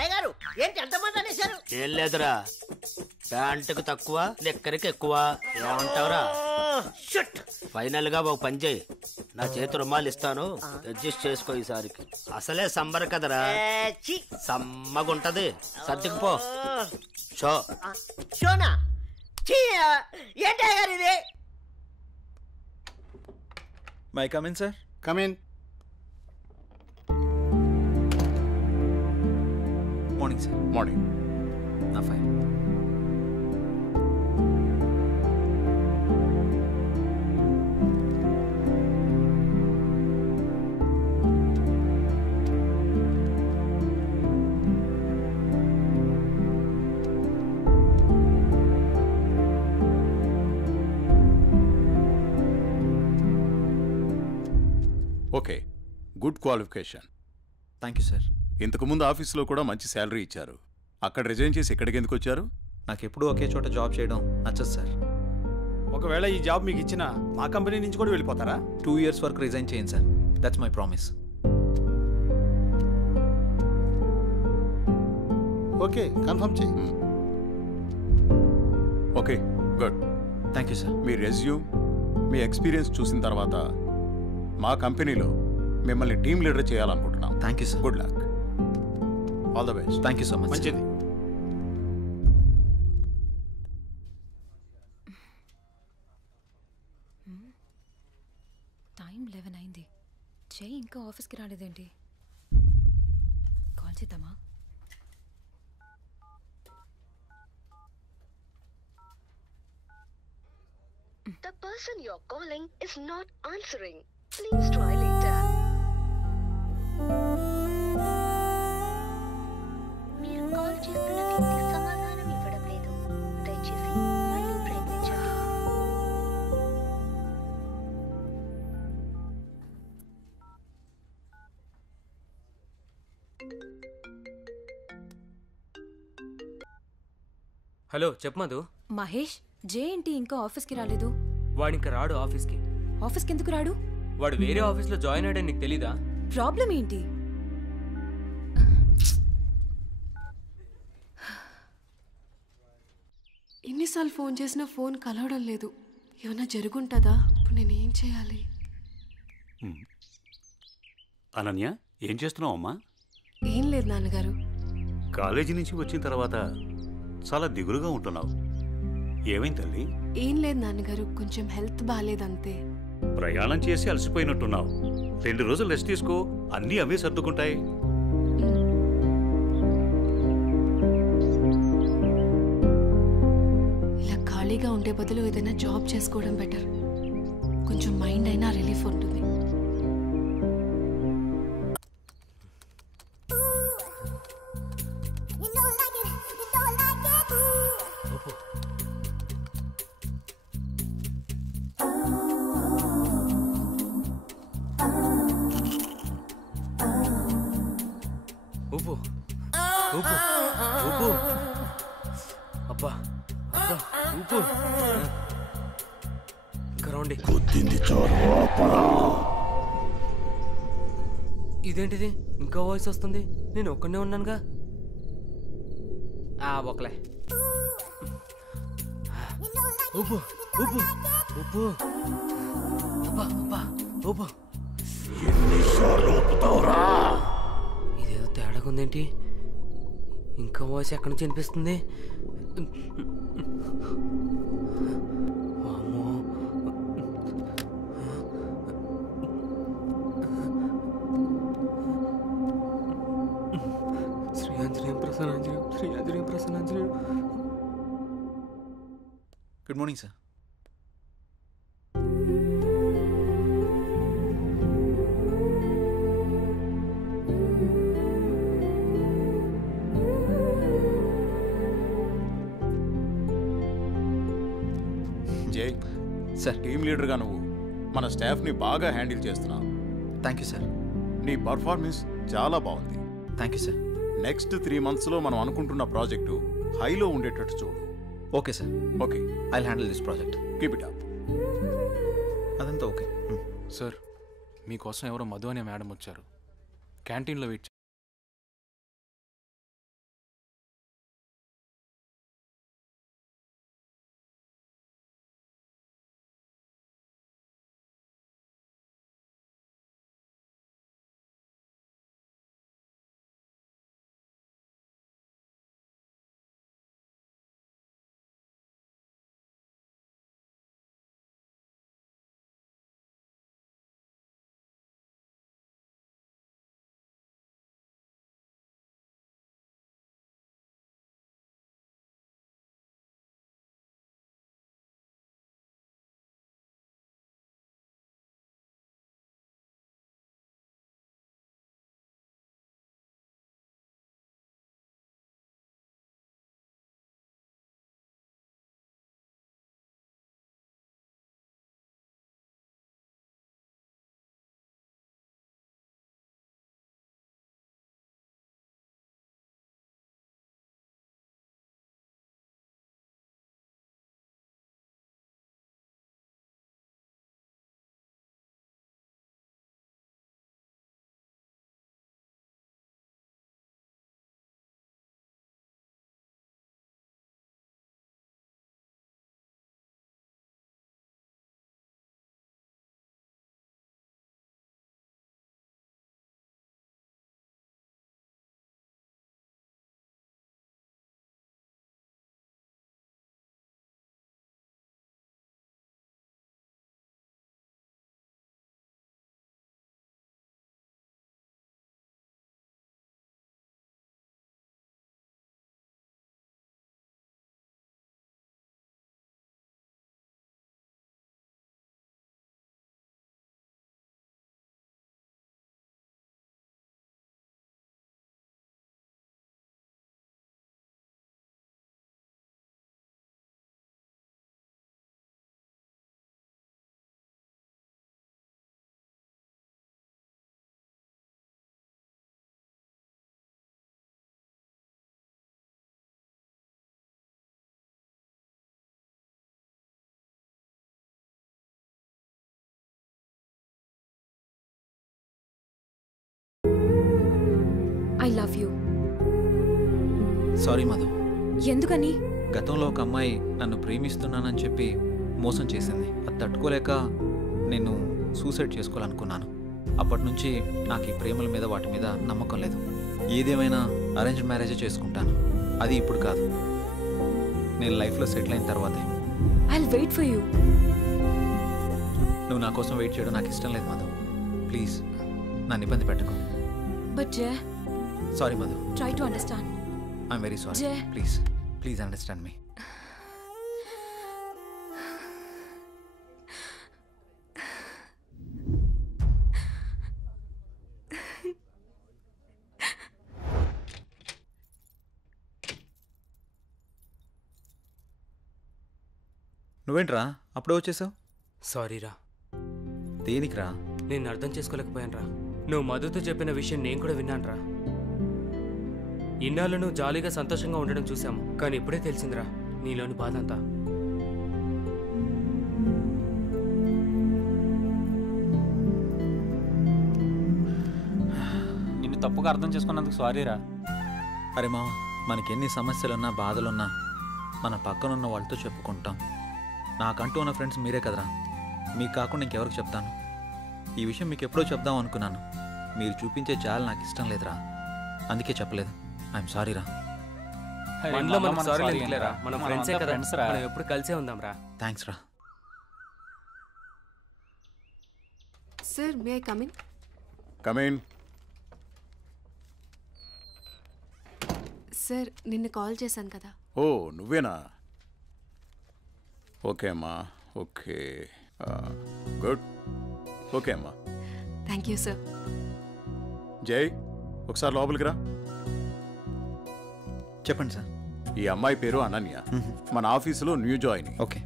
అయ్యగారు ఏంటి ఎంతమంది అనేశారు? ఏం లేదురా, ప్యాంటుకు తక్కువ లెక్కరికి ఎక్కువ. ఏమంటావురా? ఫైనల్ గా ఒక పని చేయి, నా చేతి రుమాలు ఇస్తాను, అడ్జస్ట్ చేసుకో ఈసారికి. అసలే సంబర కదరా, సమ్మగుంటది. సర్దుకుపో. షోనా ఏంటి అయ్యగారు ఇది? May come in sir. Come in. Morning sir. Morning. నా fine. Okay, good qualification. Thank you sir. ఇంతకుముందు ఆఫీస్లో కూడా మంచి శాలరీ ఇచ్చారు. అక్కడ రిజైన్ చేసి ఇక్కడికి ఎందుకు వచ్చారు? నాకు ఎప్పుడూ ఒకే చోట జాబ్ చేయడం నచ్చదు సార్. ఒకవేళ ఈ జాబ్ మీకు ఇచ్చినా మా కంపెనీ నుంచి కూడా వెళ్ళిపోతారా? 2 years వరకు రిజైన్ చేయండి సార్. That's my promise. Okay, confirm చేయి. Okay, good. Thank you sir. మీ రెజ్యూమ్, మీ ఎక్స్పీరియన్స్ చూసిన తర్వాత మా కంపెనీలో మిమ్మల్ని టీమ్ లీడర్ చేయాలనుకుంటున్నాం. Thank you sir. Good luck. All the best. Thank you so much. మంచిది. టైం 11 అయింది. చెయ్యి ఇంకా ఆఫీస్కి రాలేదేంటి? కాల్ చేద్దామా? The person you're calling is not answering. Please try later. మీరు కాల్ చేస్తున్న వ్యక్తి సమాధానం ఇవ్వడం లేదు. దయచేసి మళ్ళీ ప్రయత్నించండి. హలో, చెప్పు మధు. మహేష్, జే ఏంటి ఇంకా ఆఫీస్కి రాలేదు? వాడు ఇంకా రాడు ఆఫీస్కి. ఆఫీస్కి ఎందుకు రాడు? వాడు వేరే ఆఫీస్లో జాయిన్ అయ్యాడని నీకు తెలీదా? ప్రాబ్లం ఏంటి? ఎన్నిసార్లు ఫోన్ చేసినా ఫోన్ కలవడం లేదు. ఏమన్నా జరుగుంటుందా? ఇప్పుడు నేనేం చేయాలి? అనన్య, ఏం చేస్తున్నావు అమ్మా? ఏం లేదు నాన్నగారు. కాలేజీ నుంచి వచ్చిన తర్వాత చాలా దిగులుగా ఉంటున్నావు. ఏమైంది తల్లి? ఏం లేదు నాన్నగారు, కొంచెం హెల్త్ బాగాలేదంతే. ప్రయాణం చేసి అలసిపోయినట్టున్నావు. 2 రోజులు రెస్ట్ తీసుకో, అన్నీ అవే సర్దుకుంటాయి. ఇలా ఖాళీగా ఉండే బదులు ఏదైనా జాబ్ చేసుకోవడం బెటర్. కొంచెం మైండ్ అయినా రిలీఫ్ ఉంటుంది. ఊపు ఊపు ఊపు. అబ్బా అబ్బా, ఊపు. ఇంకా రండి. ఇదేంటిది, ఇంకా వాయిస్ వస్తుంది? నేను ఒక్కనే ఉన్నానుగా. ఒకలే. ఊపు ఊపు ఊపు. అబ్బా అబ్బా ఊపు. ఇదేదో తేడాగా ఉందేంటి? ఇంకా వాయిస్ ఎక్కడి నుంచి వినిపిస్తుంది? వామ్మో. శ్రీ ఆంజనేయం ప్రసన్నాంజనేయం, శ్రీ ఆంజనేయం ప్రసన్నాంజనేయం. Good morning sir. జై సార్. టీమ్ లీడర్గా నువ్వు మన స్టాఫ్ని బాగా హ్యాండిల్ చేస్తున్నావు. Thank you sir. నీ పర్ఫార్మెన్స్ చాలా బాగుంది. Thank you sir. నెక్స్ట్ 3 monthsలో మనం అనుకుంటున్న ప్రాజెక్టు హైలో ఉండేటట్టు చూడు. Okay sir. Okay, I handle this project. Keep it up. అదంతా ఓకే సార్. మీకోసం ఎవరో మధు అనే మేడం వచ్చారు. క్యాంటీన్లో wait I love you. Sorry Madhu. ఎందుకని? గతంలో ఒక అమ్మాయి నన్ను ప్రేమిస్తున్నానని చెప్పి మోసం చేసింది. అది తట్టుకోలేక నేను సూసైడ్ చేసుకోవాలనుకున్నాను. అప్పటి నుంచి నాకు ఈ ప్రేమల మీద వాటి మీద నమ్మకం లేదు. ఏదేమైనా అరేంజ్ మ్యారేజే చేసుకుంటాను. అది ఇప్పుడు కాదు, నేను లైఫ్లో సెటిల్ అయిన తర్వాతే. I will wait for you. నువ్వు నా కోసం వెయిట్ చేయడం నాకు ఇష్టం లేదు మధు. ప్లీజ్ నన్ను ఇబ్బంది పెట్టకు. But Jay, sorry Madhu. Try to understand. I'm very sorry. Jay, please understand me. నువ్వేంట్రా అప్పుడే వచ్చేసావు? సారీరా. దేనికిరా? నేను అర్థం చేసుకోలేకపోయానురా. నువ్వు మధుతో చెప్పిన విషయం నేను కూడా విన్నానురా. ఇన్నాళ్ళు నువ్వు జాలీగా సంతోషంగా ఉండడం చూసాము, కానీ ఇప్పుడే తెలిసిందిరా నీలోని బాధ అంతా. నిన్ను తప్పుగా అర్థం చేసుకున్నందుకు సారీరా. అరే మామ, మనకెన్ని సమస్యలున్నా బాధలున్నా మన పక్కనున్న వాళ్ళతో చెప్పుకుంటాం. నాకంటూ ఉన్న ఫ్రెండ్స్ మీరే కదరా. మీకు కాకుండా ఇంకెవరికి చెప్తాను? ఈ విషయం మీకు ఎప్పుడో చెప్దాం అనుకున్నాను. మీరు చూపించే జాలి నాకు ఇష్టం లేదురా, అందుకే చెప్పలేదు. ఐఎమ్ సారీ రా. మనలో మనం సారీ లేదులేరా, మనం ఫ్రెండ్సే కదా, మనం ఎప్పుడు కలిసే ఉందాం రా. థ్యాంక్స్ రా. Sir, may I come in? Come in. Sir, నిన్న కాల్ చేశాను కదా. ఓ నువ్వేనా? ఓకే అమ్మా. Okay, good. ఓకే అమ్మా. Thank you sir. జై, ఒకసారి లోపలికి రా. చెప్పండి సార్. ఈ అమ్మాయి పేరు అనన్య, మన ఆఫీసులో new join. Okay.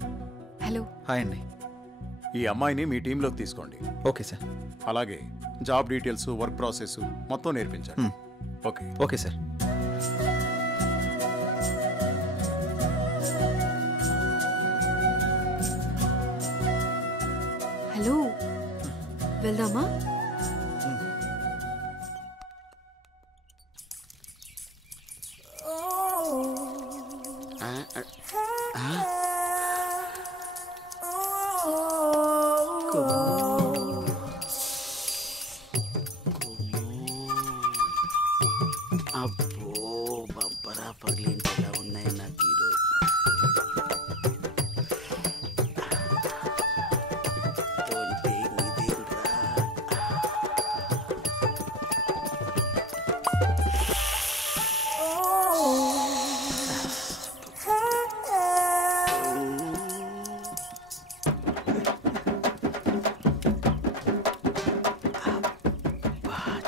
Hello. Hi అండి. ఈ అమ్మాయిని మీ టీంలోకి తీసుకోండి. Okay sir. అలాగే జాబ్ డీటెయిల్స్, వర్క్ ప్రాసెస్ మొత్తం నేర్పించండి. ఓకే. Okay sir. హలో, వెళ్దామా? అబ్బో, బంపరా పగిలించేలా ఉన్నాయి నాకు ఈరోజు.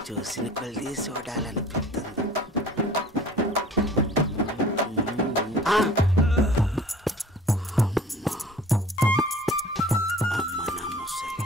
చూసిన కొద్ది చూడాలనిపిస్తుంది. అమ్మ నా ముసలి.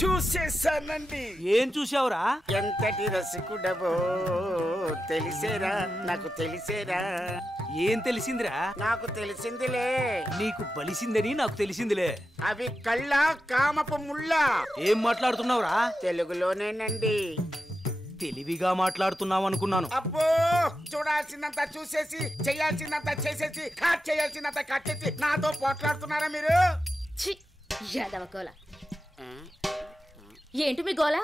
చూసేసానండి. ఏం చూసావురా? ఎంతటి రసికుడవో తెలిసేరా, నాకు తెలిసేరా. ఏం తెలిసిందిరా? నాకు తెలిసిందిలే. నీకు బలిసిందని నాకు తెలిసిందిలే. అవి కళ్ళ కామపు ముళ్ళ. ఏం మాట్లాడుతున్నావురా? తెలుగులోనేనండి. తెలివిగా మాట్లాడుతున్నావు అనుకున్నాను. అబ్బో, చూడాల్సిందంతా చూసేసి, చేయాల్సిందంతా చేసేసి, కట్ చేయాల్సిందంతా కట్ చేసి నాతో పోట్లాడుతున్నారా మీరు? యాదవ ఏంటి మీ గోల?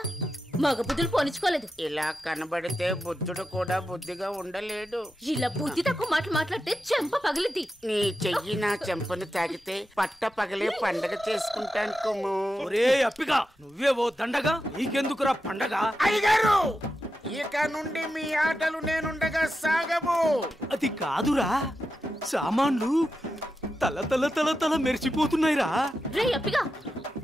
మగ బుద్ధులు పోనిచ్చుకోలేదు. ఇలా కనబడితే బుద్ధుడు కూడా బుద్ధిగా ఉండలేడు. ఇలా బుద్ధి తక్కువ మాటలు మాట్లాడితే చెంప పగిలిద్ది. నీ చెయ్యి నా చెంపను తాకితే పట్ట పగలే పండగ చేసుకుంటాను కుమ్ము. ఒరే అప్పిగా, నువ్వే ఓ దండగా, నీకెందుకురా పండగ? అయ్యగారు, ఇక నుండి మీ ఆటలు నేనుండగా సాగవు. అది కాదురా, సామాన్లు తల తల తల తల మెరిసిపోతున్నాయిరా. రే అప్పిగా,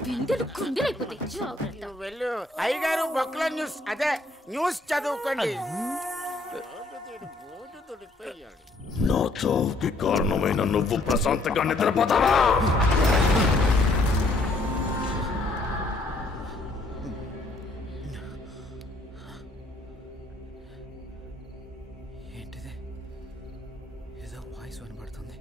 బిందెలు కుండెలైపోతాయి. జాగ్రత్త. వెళ్ళు అయ్యగారు, బొక్కల న్యూస్, అదే న్యూస్ చదువుకోండి. నా చావుకి కారణమైన నువ్వు ప్రశాంతంగా నిద్రపోతావా? ఏంటిది? ఏదో వాయిస్ వినబడుతుంది.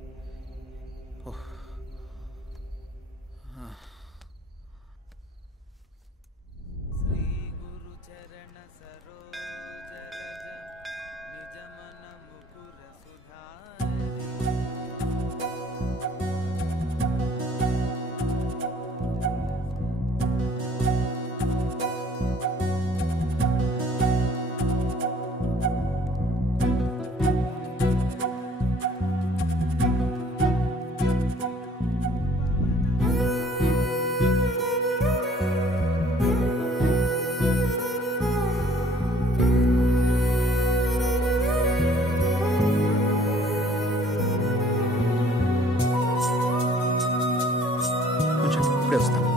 ఇప్పుడే వస్తాను.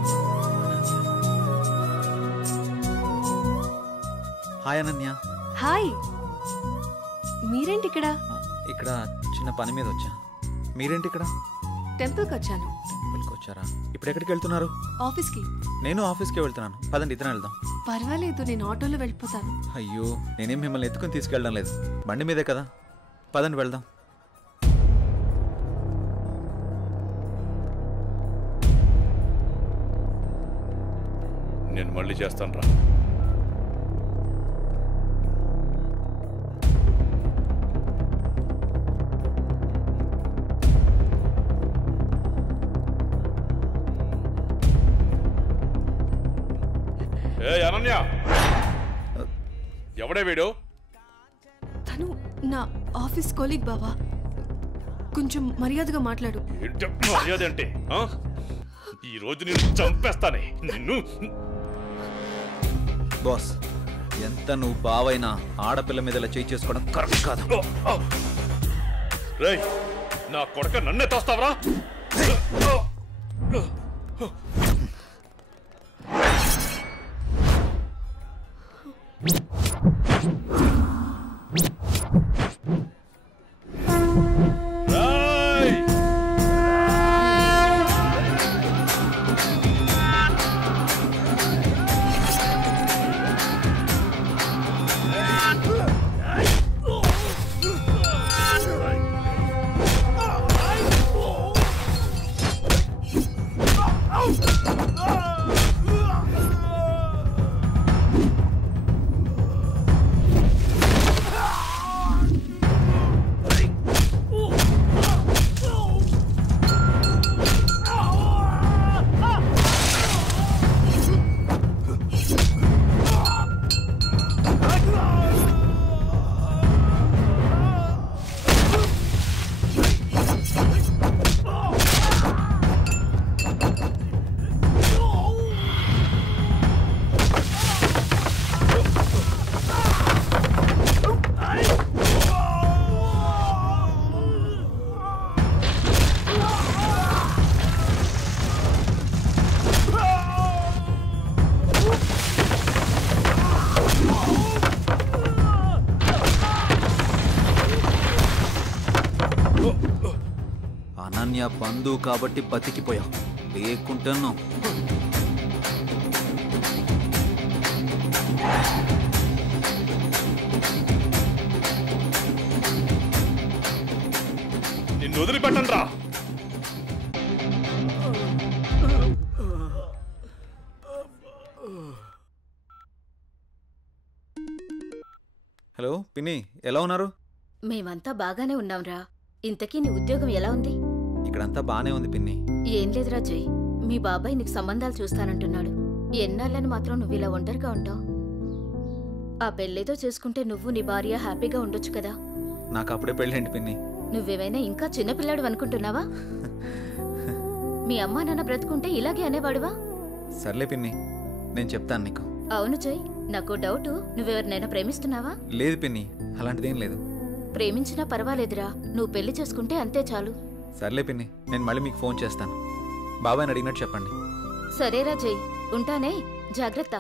హాయ్ అనన్య. హాయ్, మీరేంటి ఇక్కడ? ఇక్కడ చిన్న పని మీద వచ్చా. మీరేంటి ఇక్కడ? టెంపుల్కి వచ్చాను. టెంపుల్కి వచ్చారా? ఇప్పుడు ఎక్కడికి వెళ్తున్నారు? ఆఫీస్కి. నేను ఆఫీస్కి వెళ్తున్నాను. పదండి, ఇద్దరం వెళ్దాం. పర్వాలేదు, నేను ఆటోలో వెళ్ళిపోతాను. అయ్యో, నేనేం మిమ్మల్ని ఎత్తుకుని తీసుకెళ్ళడం లేదు, బండి మీదే కదా. పదండి వెళ్దాం. నేను మళ్ళీ చేస్తాను రా. ఏ అనన్య, ఎవడే వీడు? తను నా ఆఫీస్ కొలీగ్ బావా. కొంచెం మర్యాదగా మాట్లాడు. మర్యాద అంటే ఈ రోజు నేను చంపేస్తానే నిన్ను. బాస్, ఎంత నువ్వు బావైనా ఆడపిల్ల మీద ఇలా చేయి చేసుకోవడం కరెక్ట్ కాదు. రేయ్, నా కొడక నన్నే తోస్తావరా? అనన్య బంధువు కాబట్టి బతికిపోయావు, లేకుంటున్నావు. నిన్ను వదిలిపెట్టండి రా. హలో పిన్ని, ఎలా ఉన్నారు? మేమంతా బాగానే ఉన్నాంరా. ఇంతకీ నీ ఉద్యోగం ఎలా ఉంది? ఇక్కడంతా బానే ఉంది పిన్ని. ఏం లేదురా జై, మీ బాబాయ్ నీకు సంబంధాలు చూస్తానంటున్నాడు. ఎన్నాళ్ళని మాత్రం నువ్వు ఇలా ఒంటరిగా ఉంటావు? ఆ పెళ్ళేదో చేసుకుంటే నువ్వు నీ భార్య హ్యాపీగా ఉండొచ్చు కదా. నాకు అప్పుడే పెళ్ళేంటి పిన్ని? నువ్వేమైనా ఇంకా చిన్నపిల్లాడు అనుకుంటున్నావా? మీ అమ్మా నాన్న బ్రతుకుంటే ఇలాగే అనేవాడువా? సర్లే పిన్ని, నేను చెప్తాను నీకు. అవును జై, నాకు డౌట్, నువ్వెవరినైనా ప్రేమిస్తున్నావా? లేదు పిన్ని, అలాంటిదేం లేదు. ప్రేమించినా పర్వాలేదురా, నువ్వు పెళ్లి చేసుకుంటే అంతే చాలు. సర్లే పిన్ని, నేను మళ్ళీ మీకు ఫోన్ చేస్తాను. బాబాయ్ని అడిగినట్టు చెప్పండి. సరేరా జై, ఉంటానే, జాగ్రత్త.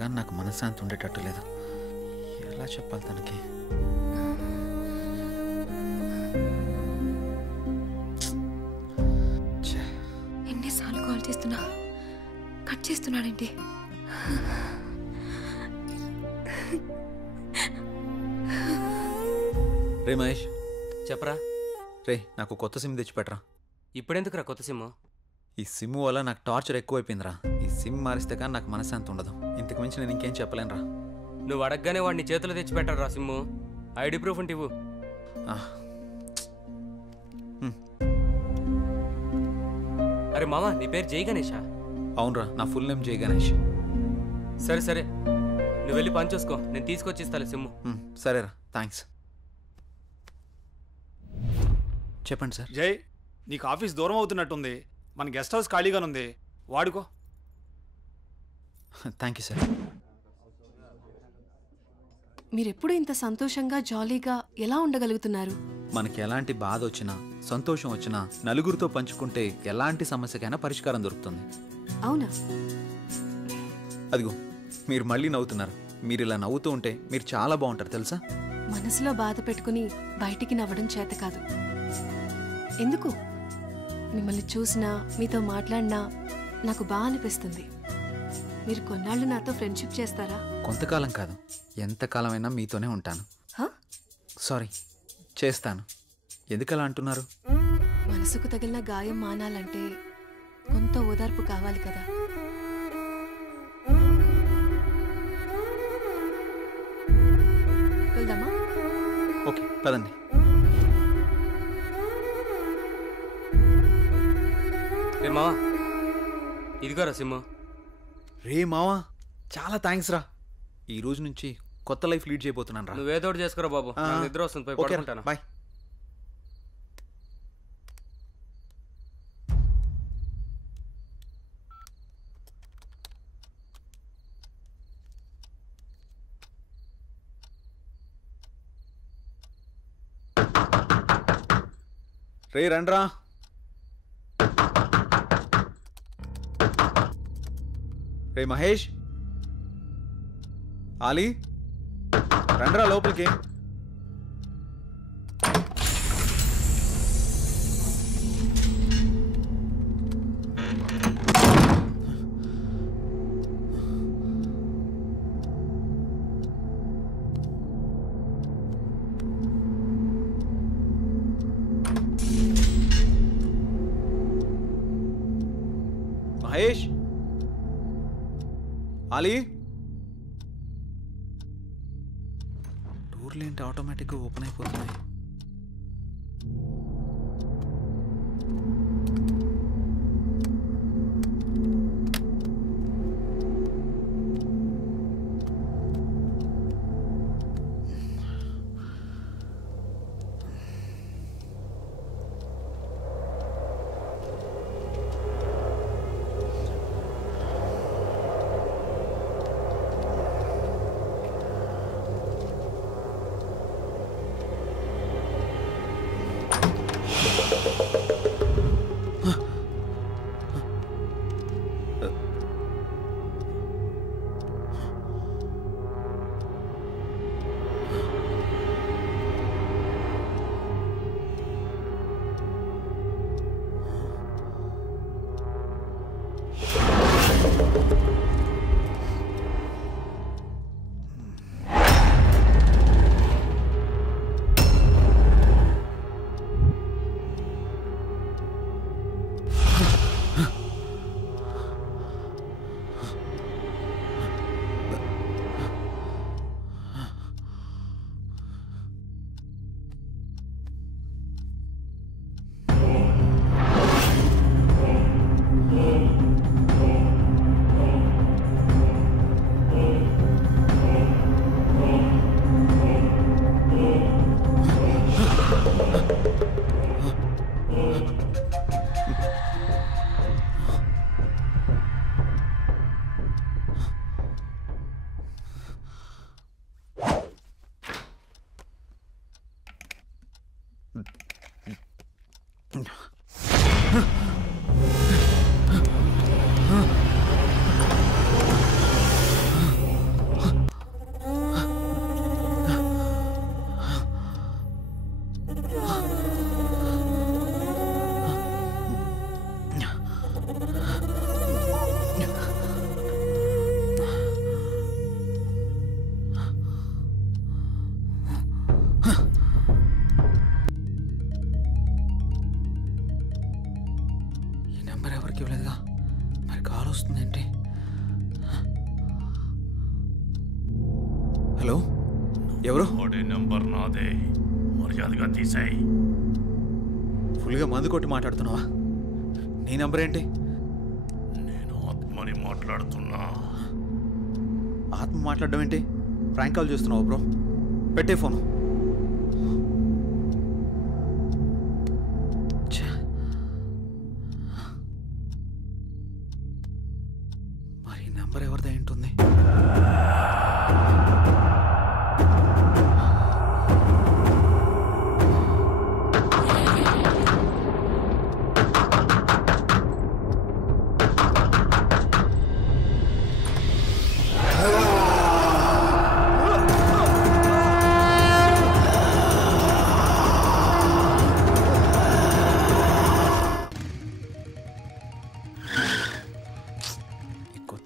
కానీ నాకు మనశ్శాంతి ఉండేటట్టు లేదు. ఎలా చెప్పాలి తనకి? ఎన్నిసార్లు కాల్ చేస్తున్నా కట్ చేస్తున్నాడేంటి? రే మహేష్, చెప్పరా. రే నాకు కొత్త సిమ్ తెచ్చిపెట్టరా. ఇప్పుడెందుకురా కొత్త సిమ్? ఈ సిమ్ వల్ల నాకు టార్చర్ ఎక్కువైపోయిందిరా. ఈ సిమ్ మారిస్తే కానీ నాకు మనశ్శాంతి ఉండదు. ఇంతకు మించి నేను ఇంకేం చెప్పలేనురా. నువ్వు అడగగానే వాడిని చేతిలో తెచ్చి పెట్టరా సిమ్ము. ఐడి ప్రూఫ్ ఉంటే ఇవ్వు. అరే మామ, నీ పేరు జై గణేషా? అవునరా, నా ఫుల్ నేమ్ జై గణేష్. సరే సరే, నువ్వు వెళ్ళి పని చూసుకో, నేను తీసుకొచ్చి ఇస్తాలే సిమ్ము. సరేరా, థ్యాంక్స్. చెప్పండి సార్. జై, నీకు ఆఫీస్ దూరం అవుతున్నట్టుంది. మన గెస్ట్ హౌస్ ఖాళీగానుంది, వాడుకో. Thank you sir. మీరెప్పుడు ఇంత సంతోషంగా జాలీగా ఎలా ఉండగలుగుతున్నారు? మనకి ఎలాంటి బాధ వచ్చినా సంతోషం వచ్చినా నలుగురితో పంచుకుంటే ఎలాంటి సమస్యకైనా పరిష్కారం దొరుకుతుంది. అవునా? అదిగో మీరు మళ్ళీ నవ్వుతున్నారు. మీరు ఇలా నవ్వుతూ ఉంటే మీరు చాలా బాగుంటారు తెలుసా. మనసులో బాధ పెట్టుకుని బయటికి నవ్వడం చేత కాదు. ఎందుకు? మిమ్మల్ని చూసినా మీతో మాట్లాడినా నాకు బాగా అనిపిస్తుంది. మీరు కొన్నాళ్ళు నాతో ఫ్రెండ్షిప్ చేస్తారా? కొంతకాలం కాదు, ఎంతకాలమైనా మీతోనే ఉంటాను. సారీ, చేస్తాను. ఎందుకలా అంటున్నారు? మనసుకు తగిలిన గాయం మానాలంటే కొంత ఓదార్పు కావాలి కదా. వెళ్దామా? ఓకే, పదండి. రే మావా, ఇదిగోరా సిమ్. రే మావా, చాలా థ్యాంక్స్ రా. ఈ రోజు నుంచి కొత్త లైఫ్ లీడ్ చేయబోతున్నాను రా. నువ్వేదోటి చేసుకోరా బాబు, నాకు నిద్ర వస్తుంది, పోయి పడుకుంటాను. బాయ్. రే రండ్రా. రే మహేష్, ఆలీ, రండ్రా లోపలికి. మహేష్, ఆలీ, డోర్లు ఏంటి ఆటోమేటిక్గా ఓపెన్ అయిపోతున్నాయి? ఎవరు? వాడి నెంబర్ నాదే, మర్యాదగా తీసేయ్. ఫుల్గా మందు కొట్టి మాట్లాడుతున్నావా? నీ నంబర్ ఏంటి? నేను ఆత్మని మాట్లాడుతున్నా. ఆత్మ మాట్లాడడం ఏంటి? ప్రాంక్ కాల్ చేస్తున్నావు బ్రో. పెట్టే ఫోను. మరి నంబర్ ఎవరిదై ఉంటుంది?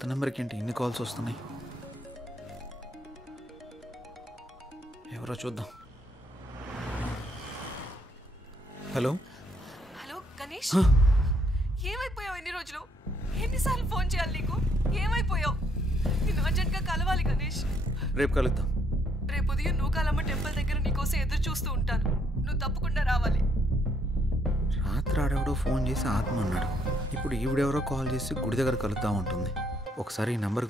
నెంబర్కి ఏంటి ఇన్ని కాల్స్ వస్తున్నాయి? ఎవరో చూద్దాం. హలో హలో గణేష్, ఏమైపోయావు? ఎన్ని రోజులు, ఎన్నిసార్లు ఫోన్ చేయాలి నీకు? ఏమైపోయావు? నేను అర్జెంట్గా కలవాలి గణేష్. రేపు కలుద్దాం. రేపు ఉదయం నూకాలమ్మ టెంపుల్ దగ్గర నీకోసం ఎదురు చూస్తూ ఉంటాను. నువ్వు తప్పకుండా రావాలి. రాత్రి ఆడెవడో ఫోన్ చేసి ఆత్మ అన్నాడు. ఇప్పుడు ఈవిడెవరో కాల్ చేసి గుడి దగ్గర కలుద్దాం అంటుంది. ఒకసారి ఈ నంబర్